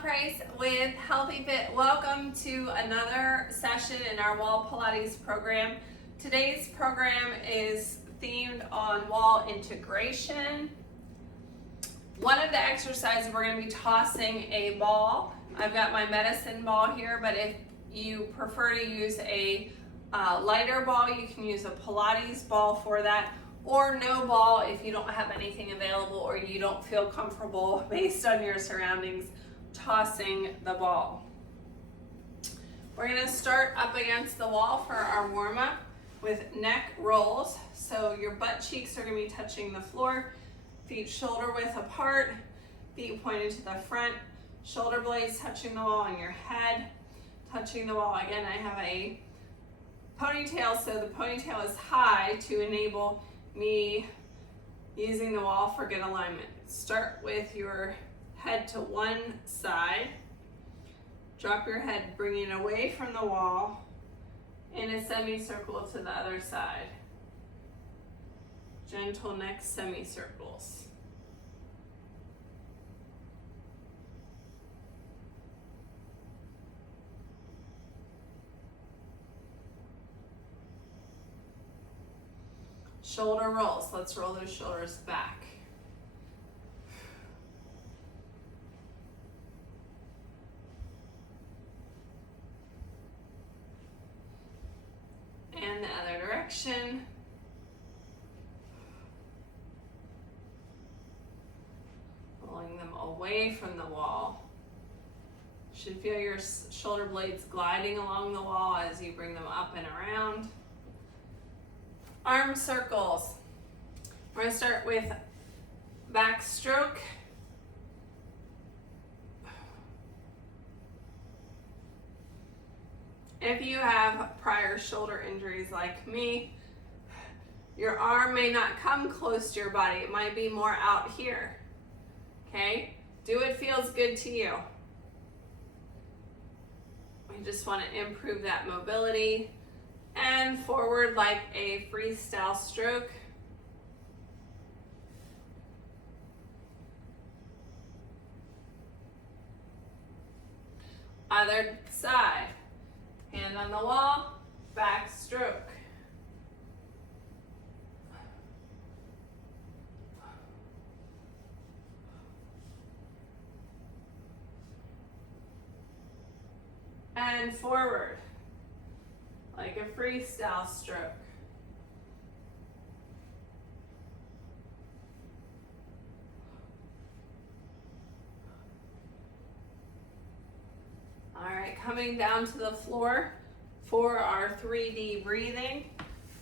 Price with Healthy Fit. Welcome to another session in our wall Pilates program. Today's program is themed on wall integration. One of the exercises, we're going to be tossing a ball. I've got my medicine ball here, but if you prefer to use a lighter ball, you can use a Pilates ball for that, or no ball if you don't have anything available or you don't feel comfortable based on your surroundings tossing the ball. We're going to start up against the wall for our warm-up with neck rolls. So your butt cheeks are going to be touching the floor, feet shoulder width apart, feet pointed to the front, shoulder blades touching the wall, and your head touching the wall. Again, I have a ponytail, so the ponytail is high to enable me using the wall for good alignment. Start with your head to one side. Drop your head, bringing it away from the wall in a semicircle to the other side. Gentle neck semicircles. Shoulder rolls. Let's roll those shoulders back. And the other direction. Rolling them away from the wall. You should feel your shoulder blades gliding along the wall as you bring them up and around. Arm circles. We're going to start with back stroke. If you have prior shoulder injuries like me, your arm may not come close to your body. It might be more out here. Okay? Do what feels good to you. We just want to improve that mobility. And forward like a freestyle stroke. Other side. Hand on the wall, back stroke. And forward, like a freestyle stroke. All right, coming down to the floor for our 3D breathing.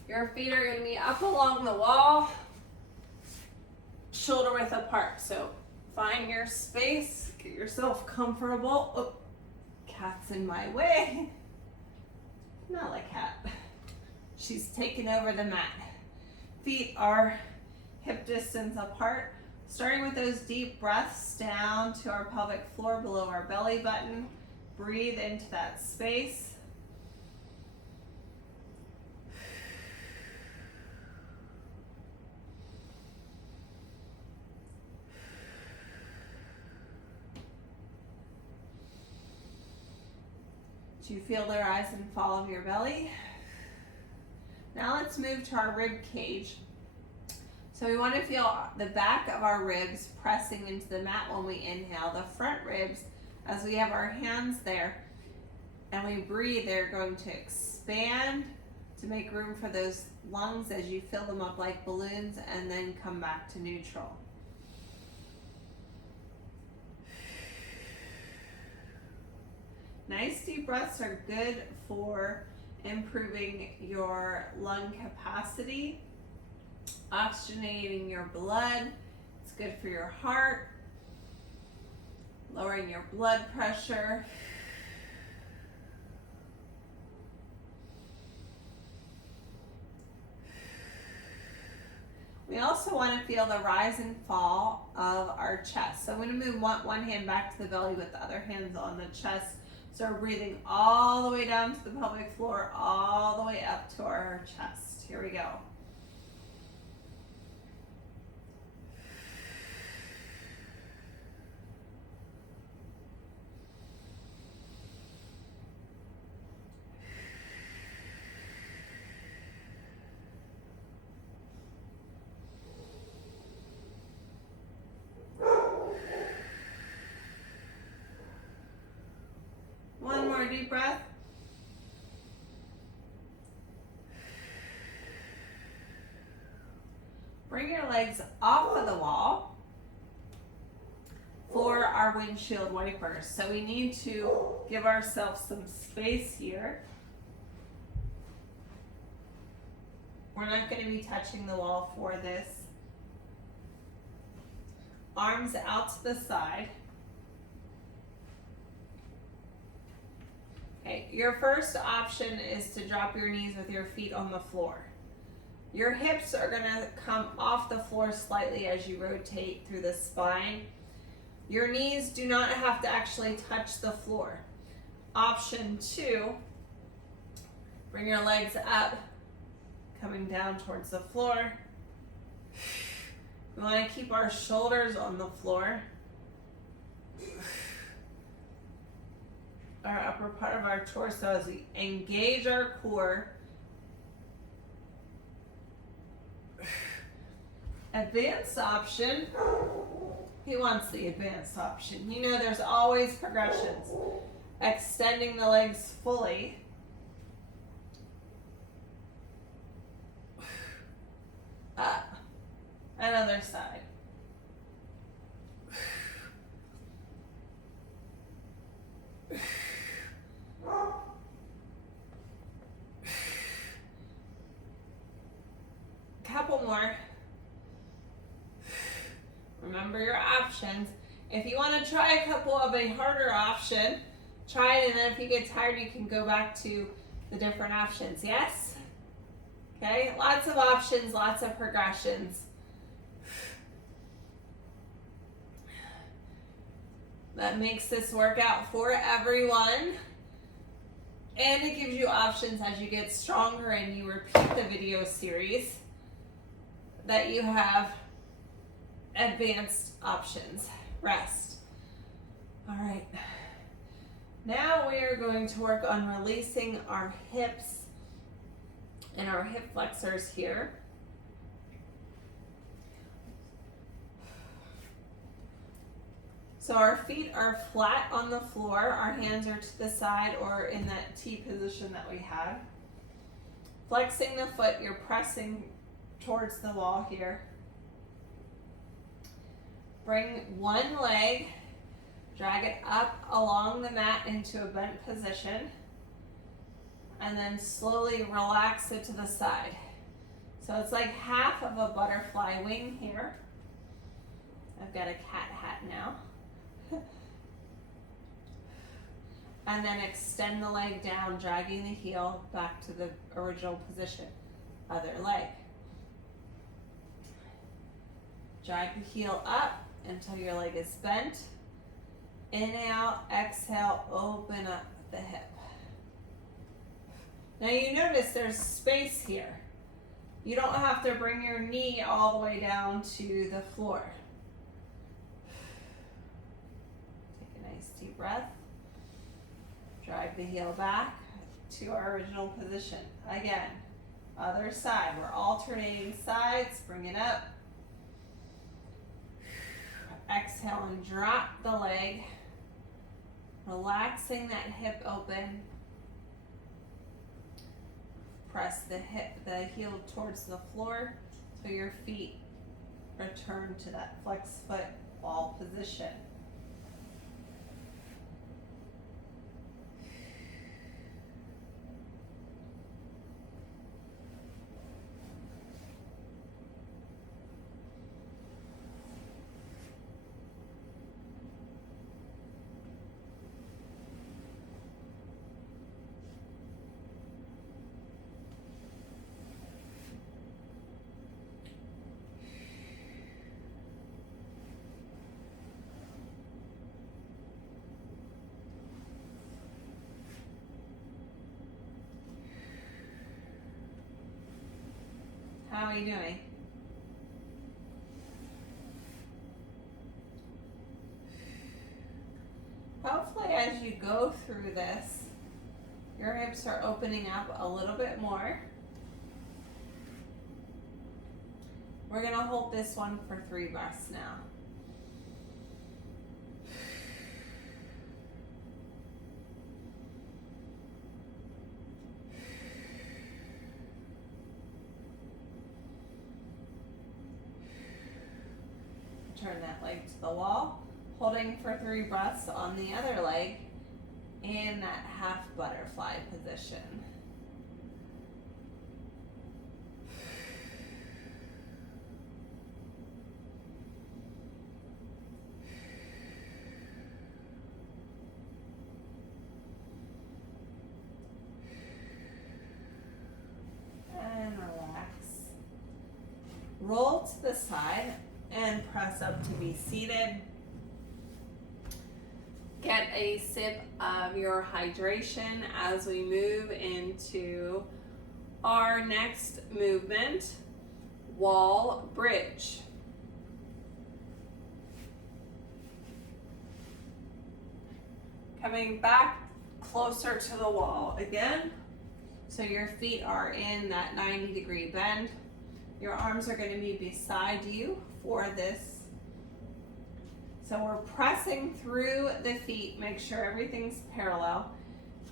Your feet are going to be up along the wall, shoulder width apart. So find your space, get yourself comfortable. Oh, cat's in my way. Not like cat. She's taken over the mat. Feet are hip distance apart. Starting with those deep breaths down to our pelvic floor below our belly button. Breathe into that space. Do you feel the rise and fall of your belly? Now let's move to our rib cage. So we want to feel the back of our ribs pressing into the mat when we inhale. The front ribs, as we have our hands there and we breathe, they're going to expand to make room for those lungs as you fill them up like balloons and then come back to neutral. Nice deep breaths are good for improving your lung capacity, oxygenating your blood. It's good for your heart, lowering your blood pressure. We also want to feel the rise and fall of our chest. So I'm going to move one hand back to the belly with the other hand on the chest. So we're breathing all the way down to the pelvic floor, all the way up to our chest. Here we go. deep breath. Bring your legs off of the wall for our windshield wipers. So we need to give ourselves some space here. We're not going to be touching the wall for this. Arms out to the side. Okay, your first option is to drop your knees with your feet on the floor. Your hips are going to come off the floor slightly as you rotate through the spine. Your knees do not have to actually touch the floor. Option 2, bring your legs up, coming down towards the floor. We want to keep our shoulders on the floor. Our upper part of our torso as we engage our core. Advanced option. He wants the advanced option. You know there's always progressions. Extending the legs fully. Up. Another side. Couple more. Remember your options. If you want to try a couple of a harder option, try it, and then if you get tired, you can go back to the different options. Yes? Okay, lots of options, lots of progressions. That makes this workout for everyone. And it gives you options as you get stronger and you repeat the video series that you have advanced options. Rest. All right. Now we are going to work on releasing our hips and our hip flexors here. So our feet are flat on the floor, our hands are to the side or in that T position that we had. Flexing the foot, you're pressing towards the wall here. Bring one leg, drag it up along the mat into a bent position, and then slowly relax it to the side. So it's like half of a butterfly wing here. I've got a cat hat now. And then extend the leg down, dragging the heel back to the original position. Other leg. Drag the heel up until your leg is bent. Inhale, exhale, open up the hip. Now you notice there's space here. You don't have to bring your knee all the way down to the floor. Take a nice deep breath. Drag the heel back to our original position. Again, other side. We're alternating sides. Bring it up. Exhale and drop the leg. Relaxing that hip open. Press the heel towards the floor so your feet return to that flex foot ball position. How are you doing? Hopefully as you go through this, your hips are opening up a little bit more. We're going to hold this one for 3 breaths now. turn that leg to the wall, holding for 3 breaths on the other leg in that half butterfly position. And relax. Roll to the side and press up to be seated. Get a sip of your hydration as we move into our next movement, wall bridge. Coming back closer to the wall again. So your feet are in that 90-degree bend. Your arms are going to be beside you for this. So we're pressing through the feet, make sure everything's parallel.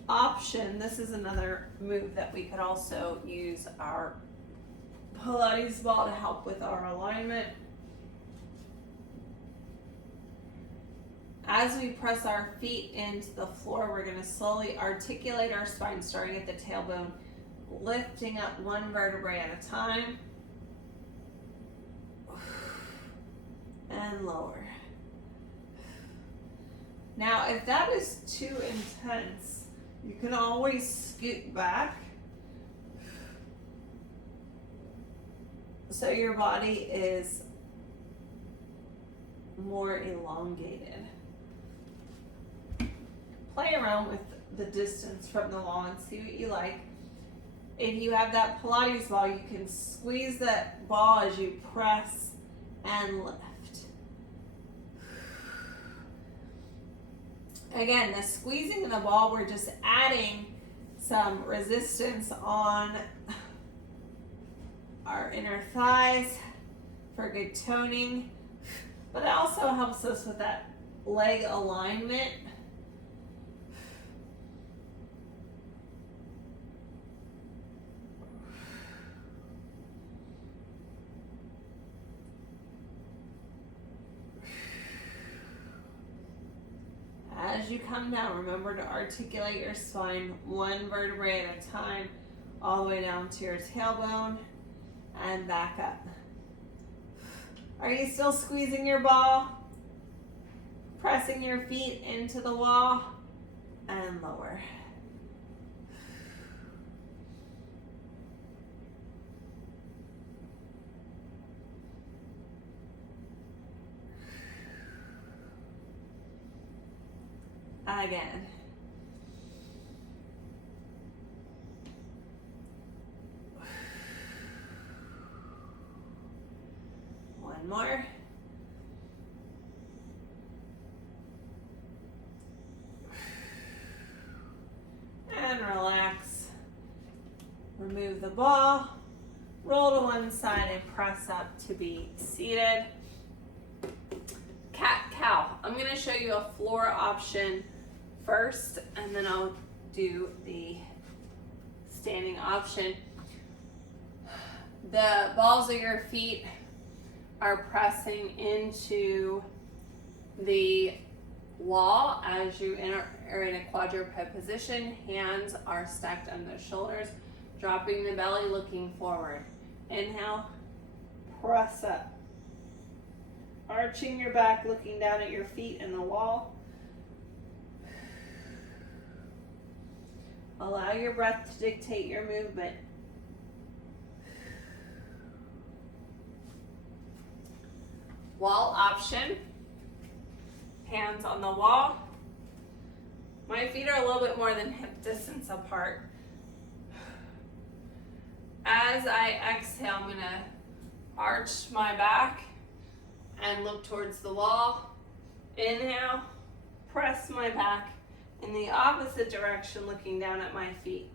Option, this is another move that we could also use our Pilates ball to help with our alignment. As we press our feet into the floor, we're going to slowly articulate our spine, starting at the tailbone, lifting up one vertebrae at a time, and lower. Now, if that is too intense, you can always scoot back so your body is more elongated. Play around with the distance from the wall and see what you like. If you have that Pilates ball, you can squeeze that ball as you press and lift. Again, the squeezing of the ball, we're just adding some resistance on our inner thighs for good toning, but it also helps us with that leg alignment. As you come down, remember to articulate your spine one vertebrae at a time, all the way down to your tailbone and back up. Are you still squeezing your ball? Pressing your feet into the wall and lower. Again. One more. And relax. Remove the ball. Roll to one side and press up to be seated. Cat-cow. I'm going to show you a floor option first, and then I'll do the standing option. The balls of your feet are pressing into the wall as you are in a quadruped position. Hands are stacked on the shoulders, dropping the belly, looking forward. Inhale, press up. Arching your back, looking down at your feet and the wall. Allow your breath to dictate your movement. Wall option. Hands on the wall. My feet are a little bit more than hip distance apart. As I exhale, I'm going to arch my back and look towards the wall. Inhale, press my back in the opposite direction, looking down at my feet.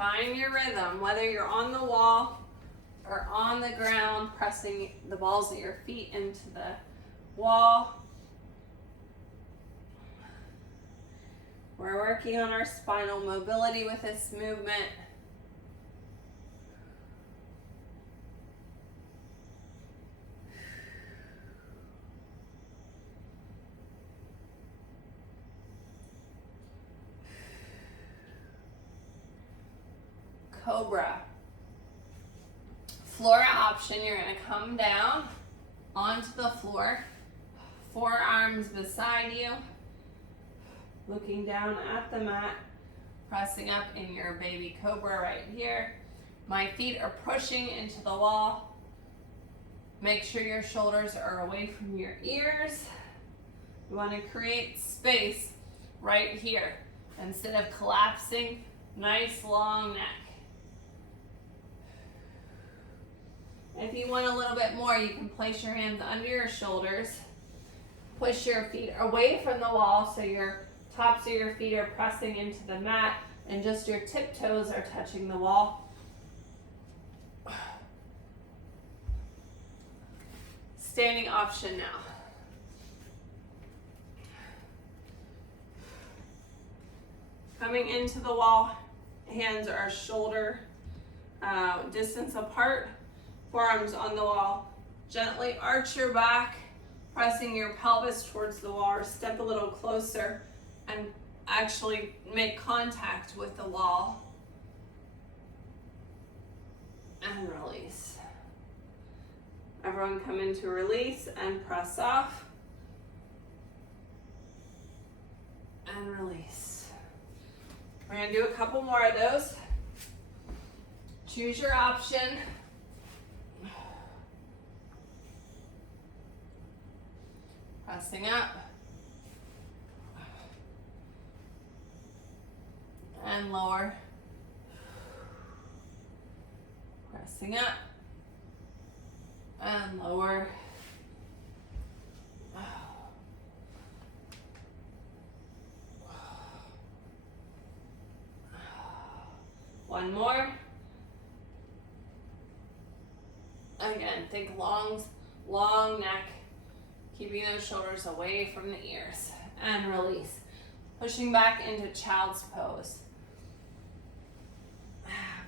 Find your rhythm, whether you're on the wall or on the ground, pressing the balls of your feet into the wall. We're working on our spinal mobility with this movement. Cobra. Floor option, you're going to come down onto the floor, forearms beside you, looking down at the mat, pressing up in your baby cobra right here. My feet are pushing into the wall. Make sure your shoulders are away from your ears. You want to create space right here instead of collapsing. Nice long neck. If you want a little bit more, you can place your hands under your shoulders. Push your feet away from the wall so your tops of your feet are pressing into the mat and just your tiptoes are touching the wall. Standing option now. Coming into the wall, hands are shoulder distance apart. Forearms on the wall. Gently arch your back, pressing your pelvis towards the wall, or step a little closer and actually make contact with the wall. And release. Everyone come into release and press off. And release. We're going to do a couple more of those. Choose your option. Pressing up. And lower. Pressing up. And lower. One more. Again, think long neck. Keeping those shoulders away from the ears. And release. Pushing back into child's pose.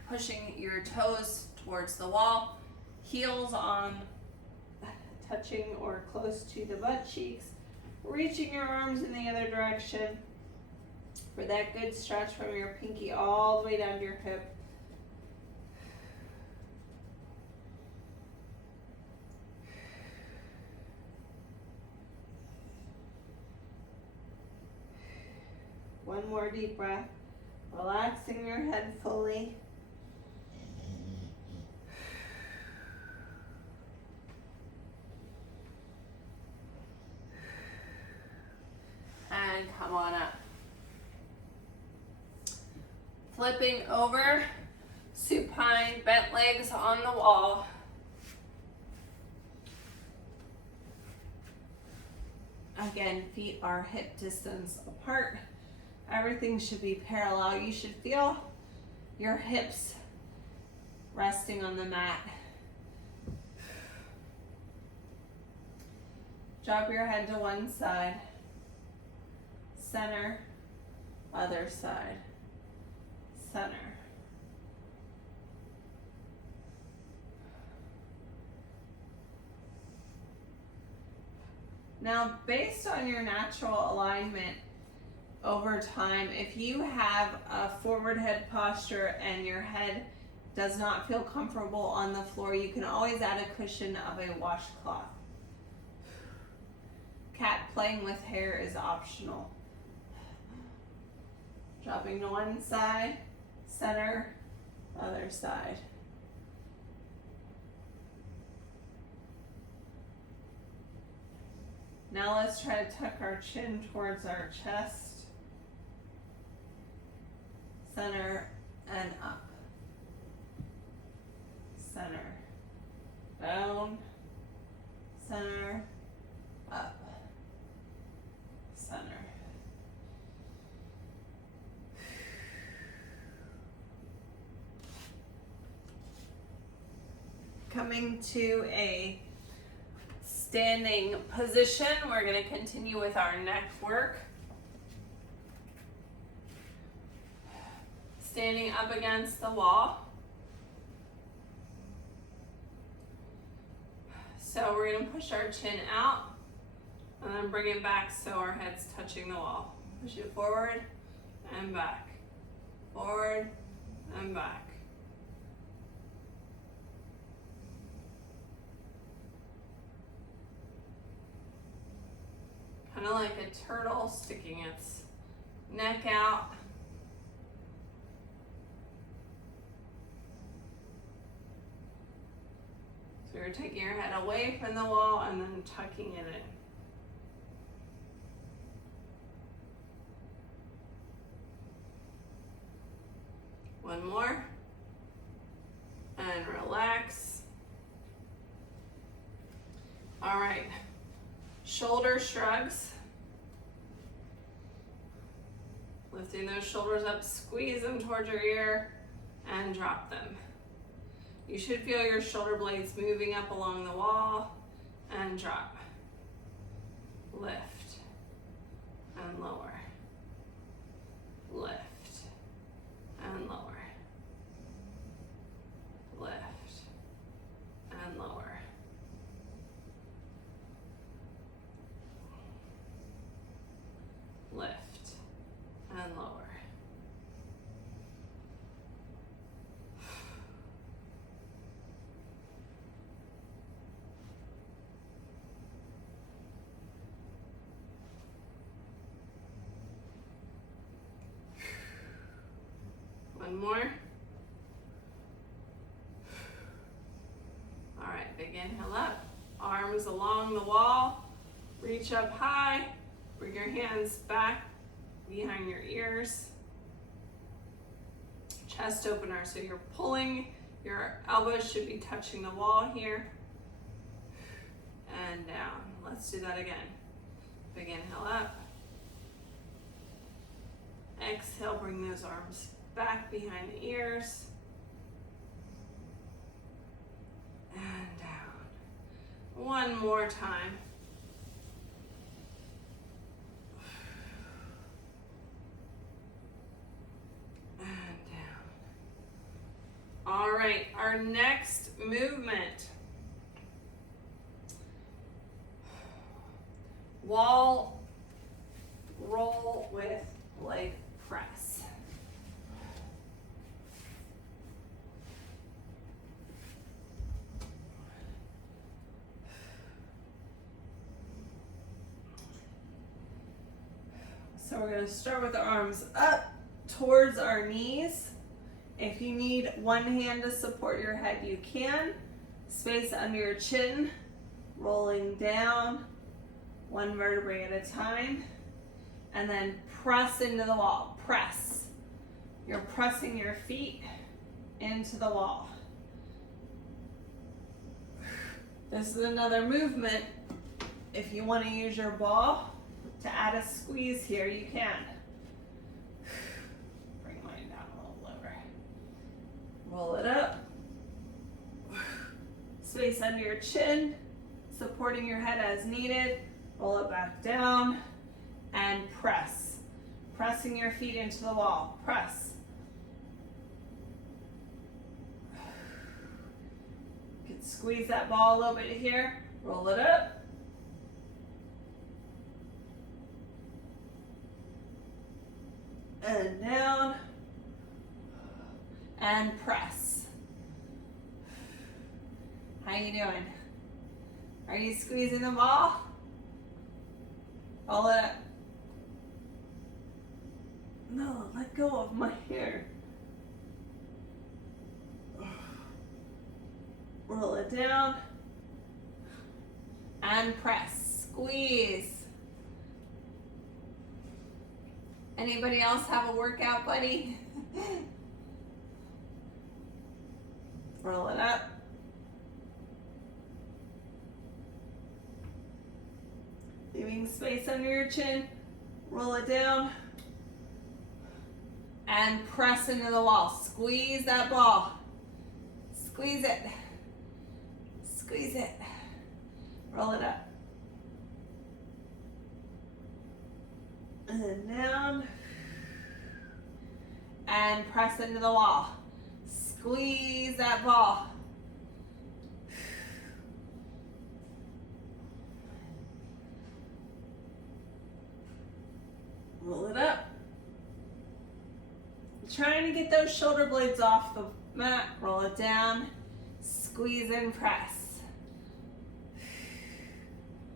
Pushing your toes towards the wall. Heels on, touching or close to the butt cheeks. Reaching your arms in the other direction for that good stretch from your pinky all the way down to your hip. One more deep breath, relaxing your head fully. And come on up. Flipping over, supine, bent legs on the wall. Again, feet are hip distance apart. Everything should be parallel. You should feel your hips resting on the mat. Drop your head to one side. Center, other side. Center. Now, based on your natural alignment, over time, if you have a forward head posture and your head does not feel comfortable on the floor, you can always add a cushion of a washcloth. Cat playing with hair is optional. Dropping to one side, center, other side. Now let's try to tuck our chin towards our chest. Center and up. Center. Down. Center. Up. Center. Coming to a standing position, we're going to continue with our neck work. Standing up against the wall. So we're going to push our chin out and then bring it back so our head's touching the wall. Push it forward and back. Forward and back. Kind of like a turtle sticking its neck out. So you're taking your head away from the wall and then tucking it in. One more. And relax. All right. Shoulder shrugs. Lifting those shoulders up, squeeze them towards your ear and drop them. You should feel your shoulder blades moving up along the wall and drop. Lift and lower. Lift and lower. Lift and lower. Lift and lower. One more. All right, big inhale up. Arms along the wall. Reach up high. Bring your hands back behind your ears. Chest opener, so you're pulling, your elbows should be touching the wall here. And down. Let's do that again. Big inhale up. Exhale, bring those arms back behind the ears. And down. One more time. And down. All right, our next movement. Wall roll with leg press. So we're going to start with the arms up towards our knees. If you need one hand to support your head, you can. Space under your chin, rolling down, one vertebrae at a time, and then press into the wall. Press. You're pressing your feet into the wall. This is another movement. If you want to use your ball to add a squeeze here, you can. Bring mine down a little lower. Roll it up. Space under your chin, supporting your head as needed. Roll it back down and press. Pressing your feet into the wall. Press. You can squeeze that ball a little bit here. Roll it up. And down. And press. How you doing? Are you squeezing the ball? Roll it up. No, let go of my hair. Roll it down. And press. Squeeze. Anybody else have a workout buddy? Roll it up. Leaving space under your chin. Roll it down. And press into the wall. Squeeze that ball. Squeeze it. Squeeze it. Roll it up. And then down. And press into the wall. Squeeze that ball. Roll it up. Trying to get those shoulder blades off the mat. Roll it down. Squeeze and press.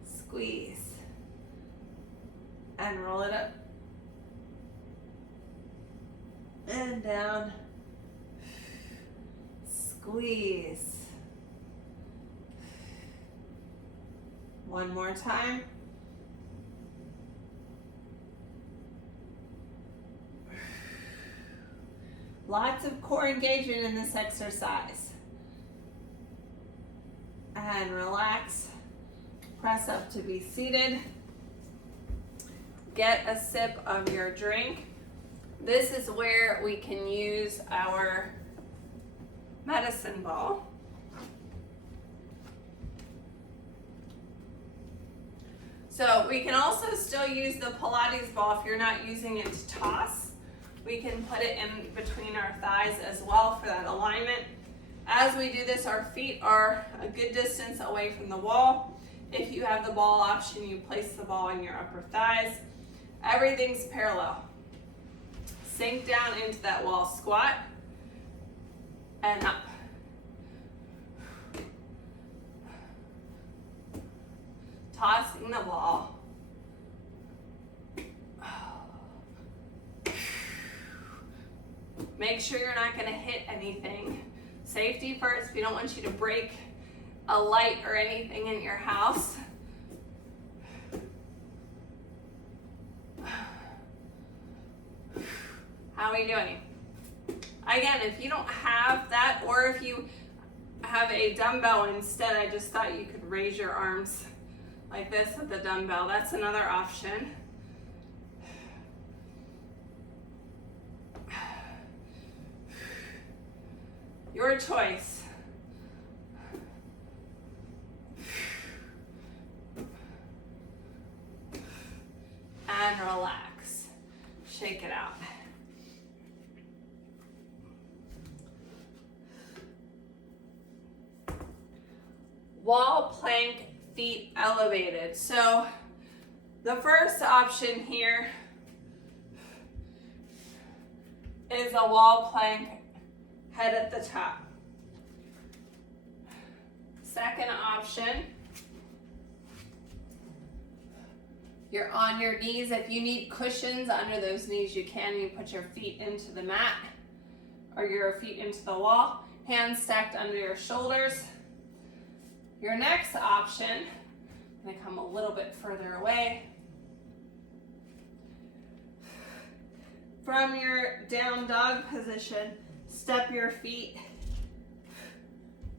Squeeze. And roll it up. And down. Squeeze. One more time. Lots of core engagement in this exercise. And relax. Press up to be seated. Get a sip of your drink. This is where we can use our medicine ball. So we can also still use the Pilates ball if you're not using it to toss. We can put it in between our thighs as well for that alignment. As we do this, our feet are a good distance away from the wall. If you have the ball option, you place the ball in your upper thighs. Everything's parallel. Sink down into that wall squat and up. Tossing the ball. Make sure you're not going to hit anything. Safety first. We don't want you to break a light or anything in your house. How are we doing? Again, if you don't have that, or if you have a dumbbell instead, I just thought you could raise your arms like this with the dumbbell. That's another option. Your choice. And relax. Shake it out. Wall plank, feet elevated. So the first option here is a wall plank, head at the top. Second option, you're on your knees. If you need cushions under those knees, you can. You put your feet into the mat or your feet into the wall, hands stacked under your shoulders. Your next option, I'm going to come a little bit further away. From your down dog position, step your feet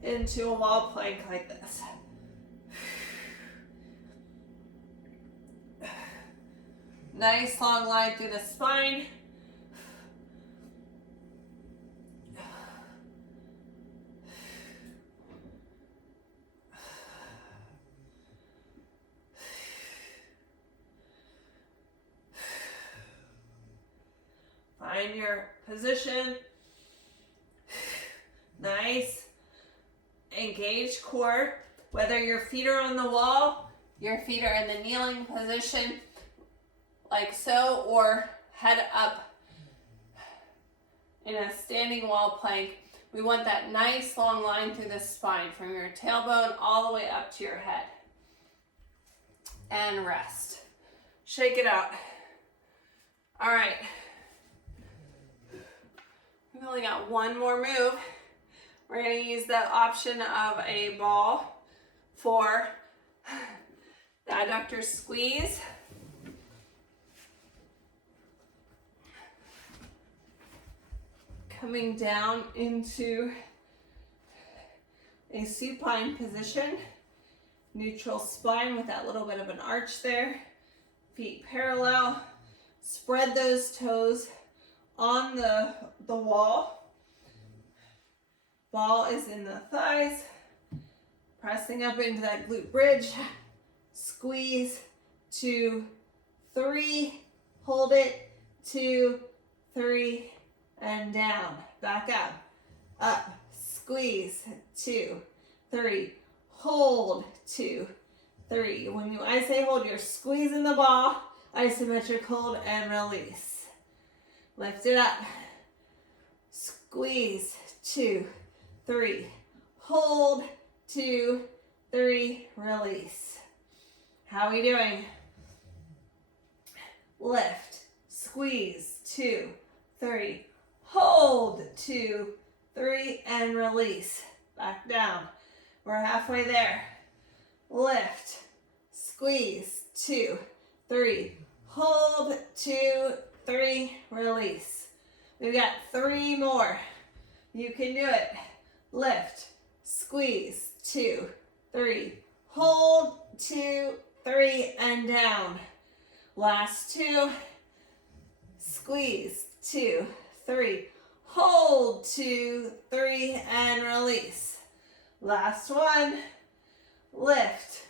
into a wall plank like this. Nice long line through the spine. Find your position. Nice. Engage core. Whether your feet are on the wall, your feet are in the kneeling position, like so, or head up in a standing wall plank. We want that nice long line through the spine from your tailbone all the way up to your head. And rest. Shake it out. All right. We've only got one more move. We're going to use the option of a ball for the adductor squeeze. Coming down into a supine position. Neutral spine with that little bit of an arch there. Feet parallel. Spread those toes on the wall. Ball is in the thighs. Pressing up into that glute bridge. Squeeze, 2, 3. Hold it, 2, 3, and down. Back up. Up, squeeze, 2, 3. Hold, 2, 3. When I say hold, you're squeezing the ball. Isometric hold and release. Lift it up. Squeeze, 2, 3. Hold, 2, 3. Release. How are we doing? Lift, squeeze, 2, 3. Hold, 2, 3, and release. Back down. We're halfway there. Lift, squeeze, 2, 3. Hold, 2, 3, release. We've got 3 more. You can do it. Lift, squeeze, 2, 3. Hold, 2, 3, and down. Last 2. Squeeze, 2, 3. Hold, 2, 3, and release. Last one. Lift,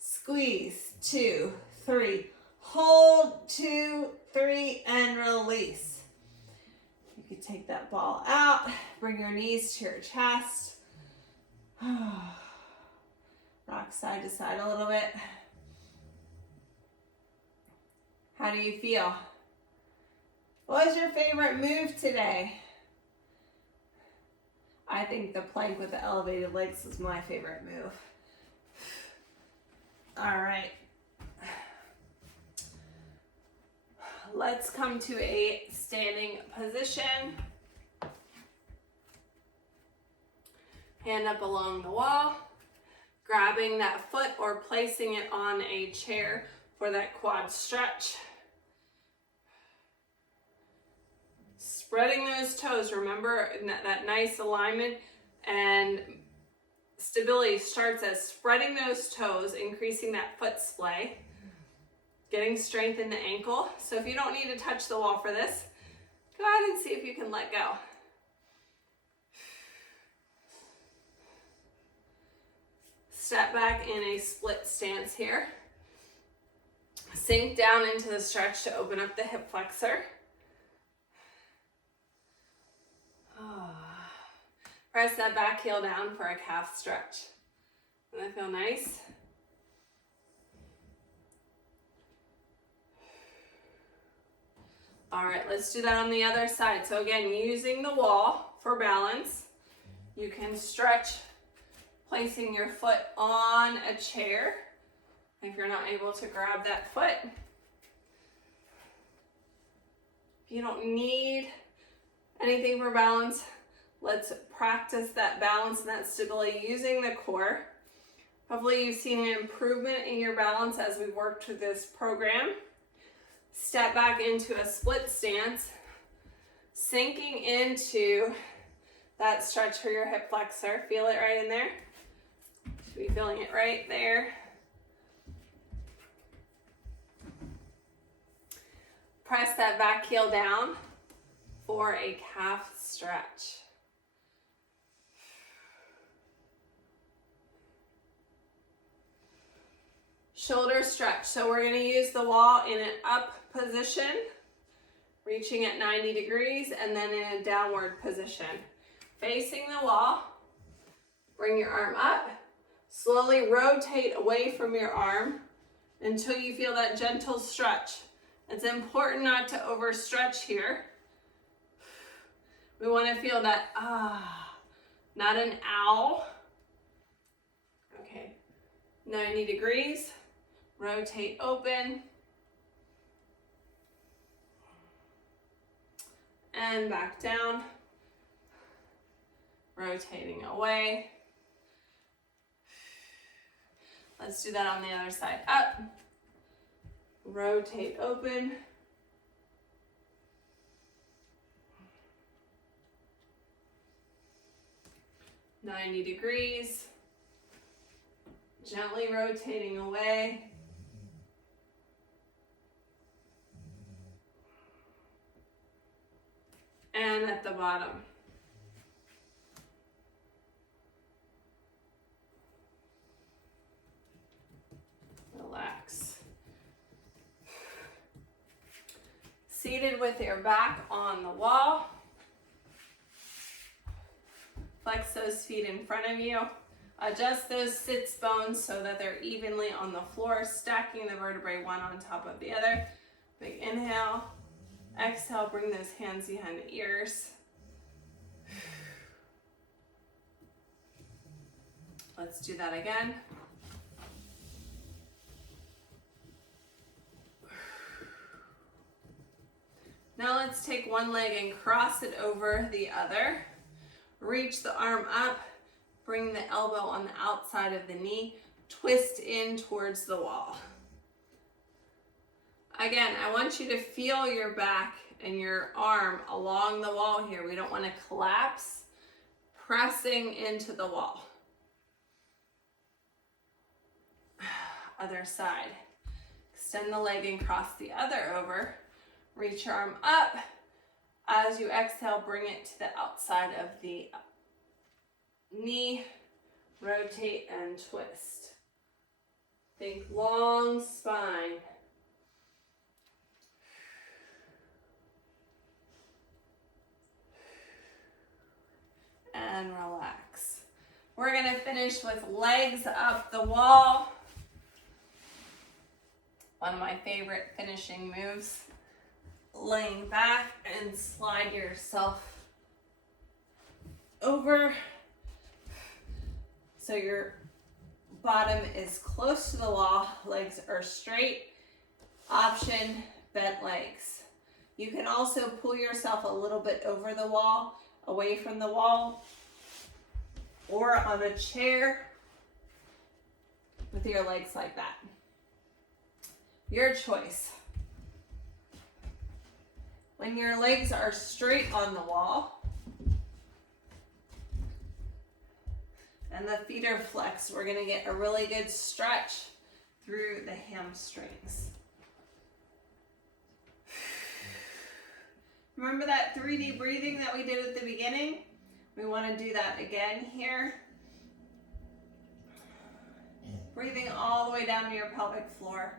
squeeze, 2, 3. Hold, 2, 3, and release. You can take that ball out. Bring your knees to your chest. Rock side to side a little bit. How do you feel? What was your favorite move today? I think the plank with the elevated legs is my favorite move. All right. Let's come to a standing position. Hand up along the wall, grabbing that foot or placing it on a chair for that quad stretch. Spreading those toes, remember that nice alignment and stability starts as spreading those toes, increasing that foot splay, getting strength in the ankle. So if you don't need to touch the wall for this, go ahead and see if you can let go. Step back in a split stance here. Sink down into the stretch to open up the hip flexor. Press that back heel down for a calf stretch. Doesn't that feel nice? All right, let's do that on the other side. So again, using the wall for balance, you can stretch, placing your foot on a chair if you're not able to grab that foot. If you don't need anything for balance, let's practice that balance and that stability using the core. Hopefully you've seen an improvement in your balance as we've worked through this program. Step back into a split stance, sinking into that stretch for your hip flexor. Feel it right in there. Should be feeling it right there. Press that back heel down for a calf stretch. Shoulder stretch. So we're going to use the wall in an up position, reaching at 90 degrees, and then in a downward position. Facing the wall, bring your arm up, slowly rotate away from your arm until you feel that gentle stretch. It's important not to overstretch here. We want to feel that not an ow. Okay, 90 degrees. Rotate open. And back down. Rotating away. Let's do that on the other side. Up. Rotate open. "90 degrees. Gently rotating away. And at the bottom. seated with your back on the wall. Flex those feet in front of you. Adjust those sits bones so that they're evenly on the floor, stacking the vertebrae one on top of the other. Big inhale. Exhale, bring those hands behind the ears. Let's do that again. Now let's take one leg and cross it over the other. Reach the arm up, bring the elbow on the outside of the knee, twist in towards the wall. Again, I want you to feel your back and your arm along the wall here. We don't want to collapse, pressing into the wall. Other side. Extend the leg and cross the other over. Reach your arm up. As you exhale, bring it to the outside of the knee. Rotate and twist. Think long spine. And relax. We're going to finish with legs up the wall. One of my favorite finishing moves. Laying back and slide yourself over so your bottom is close to the wall, legs are straight. Option, bent legs. You can also pull yourself a little bit over the wall, away from the wall, or on a chair with your legs like that. Your choice. When your legs are straight on the wall and the feet are flexed, we're going to get a really good stretch through the hamstrings. Remember that 3D breathing that we did at the beginning? We want to do that again here. Breathing all the way down to your pelvic floor.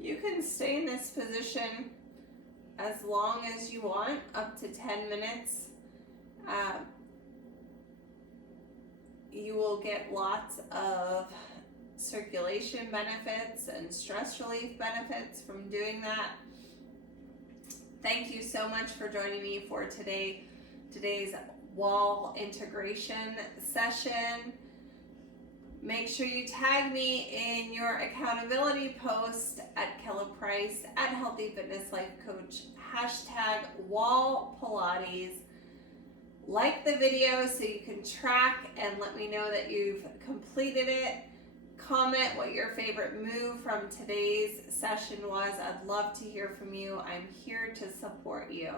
You can stay in this position as long as you want, up to 10 minutes. You will get lots of circulation benefits and stress relief benefits from doing that. Thank you so much for joining me for today's wall integration session. Make sure you tag me in your accountability post at Kella Price, at Healthy Fitness Life Coach, #Wall Pilates. Like the video so you can track and let me know that you've completed it. Comment what your favorite move from today's session was. I'd love to hear from you. I'm here to support you.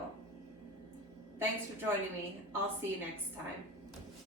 Thanks for joining me. I'll see you next time.